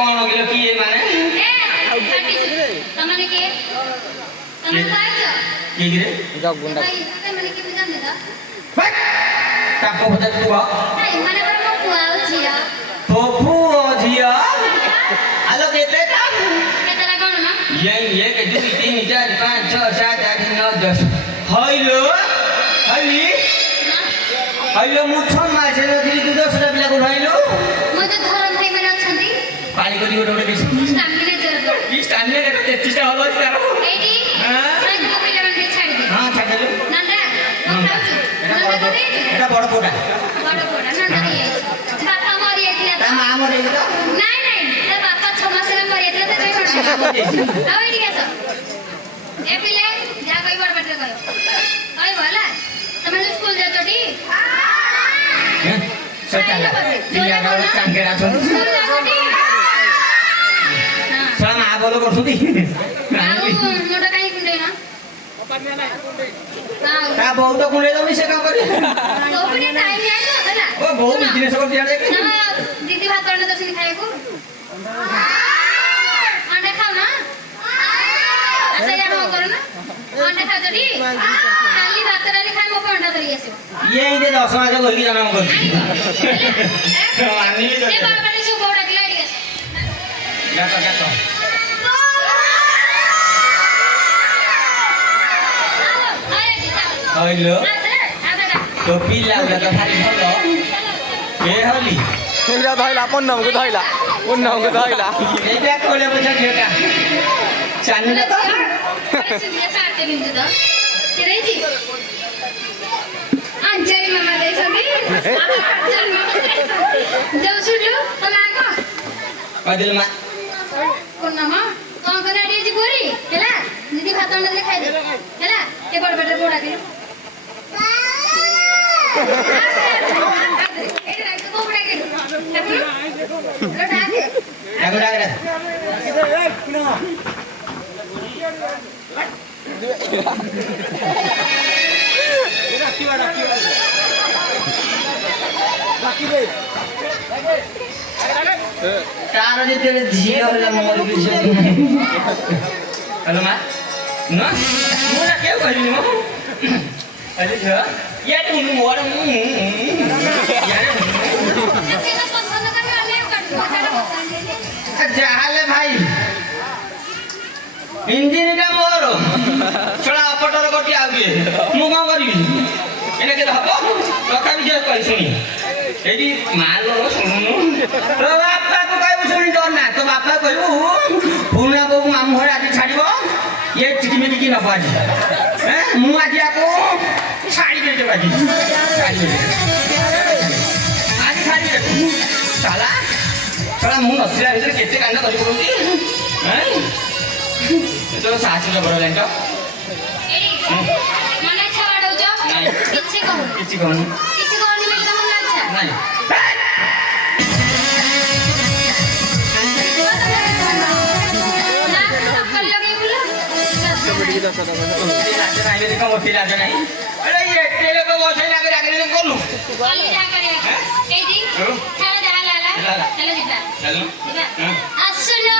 कौन गिलो की ये माने तमने के तमने साइज की गिरे जग गुंडा तमने के जाने दा भाई ताको बता तू आ नहीं माने पर मो पुआ छिया पप्पू जिया आलो केते का केतला कोन ना ये के 2 3 4 5 6 7 8 9 10 हेलो हली हेलो मुछन माछे दिली तू 10 टा पिला को रहइलो मो तो धरम भाई माने अछंती पानी को गोटे गोटे दिस स्टामिना जोर ई स्टैंडर्ड के 33 टा हलो तार एटी हां साइज को पिला माने छाड़ी दे हां छाड़ दे नंदा खाउछु एटा बड़ कोटा बड़ कोडा नंदा ये बापा मरि आइथिला ता मां मरे तो नहीं नहीं ता बापा 6 मास रे मरि आइथिला त जोइ आउ एटी केस ए पिले जा कई बड़ बटे कयो कई भला तमे स्कूल जा चटी सच्चा दिया का चांगेरा छ स्कूल जा चटी सम आ बोलो करछुती आउ मोटा काई कुंडे ना पानी नाही कुंडे ता बहुत कुंडे दमी से काम करे तो बड़े टाइम आइ ना होला ओ बहुत बिजनेस कर दिया देख ना दीदी भात करने तो सिन खाए को अंडा खाओ ना ऐसा या हो करो ना अंडा खा जड़ी खाली भात डाली खाए मो अंडा धरी आसे ये इदे 10 मास को की जाना कर मानी ए बाबा ने सु गोडा दिलाई आसे जा तो हेलो तो पिला उला तो भारी भलो ए हली एरा धइला पन्नाको धइला ए बैग कोले बचा घेका चानी ना तो सिंधिया सारते बिंदु द तिरै जी अंजली मामा दे सभी जाऊ सुडलो तलाको पदिल मा कोन नामा कौन कना डी जी गोरी हेला दीदी भात अंडा ले खाइ दे हेला के बड़ बड़ गोडा के एटा राख तो गोडा के आगो डागरा तारो जेते झियो होला मोर बिसे हेलो मा न मोरा के कहली म अरे छ या त हुनु मोर जाहाले भाई इंजिन का मोर छोड़ा अपटर कोटी आगे मु का करबी एने के हबो कथा भी जे कहि सुनी एडी मालो सुनु तो बापा को कहबो सुनी डर ना तो बापा कहबो पुना को मामू घर आज छाड़िबो ये चिकमी की न बाजी हैं मु आज आको छाड़ी दे बाजी आज छाड़ी दे साला साला मु नथिला भीतर केते कांड करि पड़ुती हैं तो सासु का बड़ लेंट ए मने छाड़ो जो नहीं किछि कहू किछि कहू नहीं लगता मन अच्छा नहीं ना टक्कर लगे बोला लाज नहीं मेरी को मोटी लाज नहीं अरे ये तेरे को बोझ लगे लगे कोनु वाली जा करे ए जी चलो जा ला चलो जिता चलो सुनो